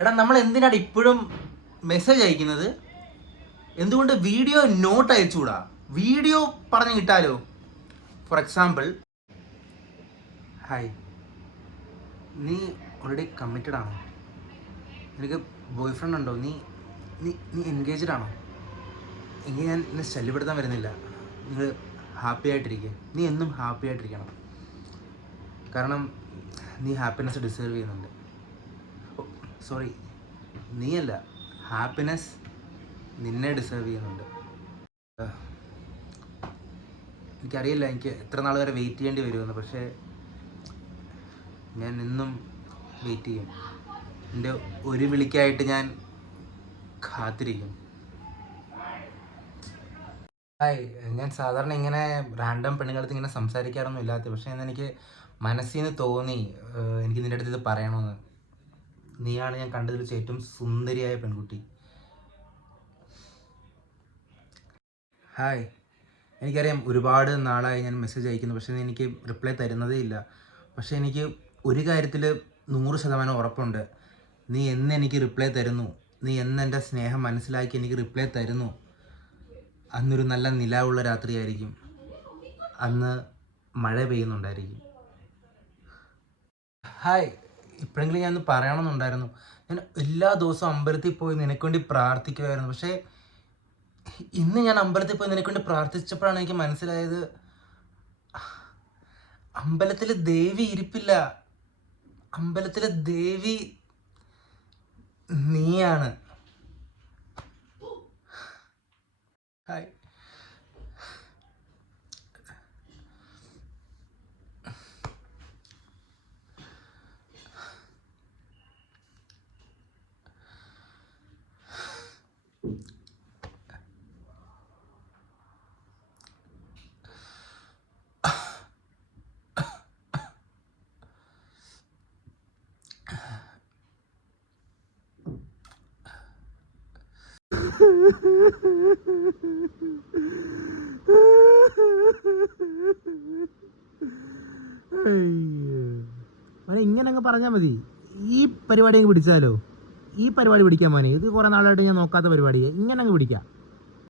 എടാ നമ്മൾ എന്തിനാണ് ഇപ്പോഴും മെസ്സേജ് അയക്കുന്നത്? എന്തുകൊണ്ട് വീഡിയോ നോട്ട് അയച്ചുകൂടാ? വീഡിയോ പറഞ്ഞു കിട്ടാലോ. ഫോർ എക്സാമ്പിൾ, ഹായ്, നീ ഓൾറെഡി കമ്മിറ്റഡ് ആണോ? നിനക്ക് ബോയ് ഫ്രണ്ട് ഉണ്ടോ? നീ നീ നീ എൻഗേജ്ഡ് ആണോ? എങ്കിൽ ഞാൻ എന്നെ ശല്യപ്പെടുത്താൻ വരുന്നില്ല. നിങ്ങൾ ഹാപ്പി ആയിട്ടിരിക്കുക. നീ എന്നും ഹാപ്പി ആയിട്ടിരിക്കണം. കാരണം നീ ഹാപ്പിനെസ് ഡിസേർവ് ചെയ്യുന്നുണ്ട്. സോറി, നീയല്ല, ഹാപ്പിനെസ് നിന്നെ ഡിസേർവ് ചെയ്യുന്നുണ്ട്. എനിക്കറിയില്ല എനിക്ക് എത്ര നാൾ വരെ വെയിറ്റ് ചെയ്യേണ്ടി വരുമെന്ന്, പക്ഷേ ഞാൻ എന്നും വെയിറ്റ് ചെയ്യും. എൻ്റെ ഒരു വിളിക്കായിട്ട് ഞാൻ കാത്തിരിക്കും. ഹായ്, ഞാൻ സാധാരണ ഇങ്ങനെ റാൻഡം പെണ്ണുങ്ങളടുത്ത് ഇങ്ങനെ സംസാരിക്കാറൊന്നും ഇല്ലാത്ത, പക്ഷേ എനിക്ക് മനസ്സിൽ നിന്ന് തോന്നി എനിക്ക് നിൻ്റെ അടുത്ത് ഇത് പറയണമെന്ന്. നീയാണ് ഞാൻ കണ്ടതിൽ വെച്ച് ഏറ്റവും സുന്ദരിയായ പെൺകുട്ടി. ഹായ്, എനിക്കറിയാം ഒരുപാട് നാളായി ഞാൻ മെസ്സേജ് അയക്കുന്നു, പക്ഷേ നീ എനിക്ക് റിപ്ലൈ തരുന്നതേ ഇല്ല. പക്ഷേ എനിക്ക് ഒരു കാര്യത്തിൽ 100% ഉറപ്പുണ്ട്. നീ എന്ന് എനിക്ക് റിപ്ലൈ തരുന്നു, നീ എന്ന് എൻ്റെ സ്നേഹം മനസ്സിലാക്കി എനിക്ക് റിപ്ലൈ തരുന്നു, അന്നൊരു നല്ല നിലാവുള്ള രാത്രിയായിരിക്കും. അന്ന് മഴ പെയ്യുന്നുണ്ടായിരിക്കും. ഹായ്, ഇപ്പോഴെങ്കിലും ഞാൻ ഒന്ന് പറയണമെന്നുണ്ടായിരുന്നു. ഞാൻ എല്ലാ ദിവസവും അമ്പലത്തിൽ പോയി നിനക്ക് വേണ്ടി പ്രാർത്ഥിക്കുമായിരുന്നു. പക്ഷേ ഇന്ന് ഞാൻ അമ്പലത്തിൽ പോയി നിനക്ക് വേണ്ടി പ്രാർത്ഥിച്ചപ്പോഴാണ് എനിക്ക് മനസ്സിലായത്, അമ്പലത്തിൽ ദേവി ഇരിപ്പില്ല. അമ്പലത്തിലെ ദേവി നീയാണ്. ഹായ്, മോനെ ഇങ്ങനെ അങ്ങ് പറഞ്ഞാൽ മതി. ഈ പരിപാടി അങ്ങ് പിടിച്ചാലോ? ഈ പരിപാടി പിടിക്കാൻ മോനെ, ഇത് കുറേ നാളായിട്ട് ഞാൻ നോക്കാത്ത പരിപാടി. ഇങ്ങനെ അങ്ങ് പിടിക്കാം.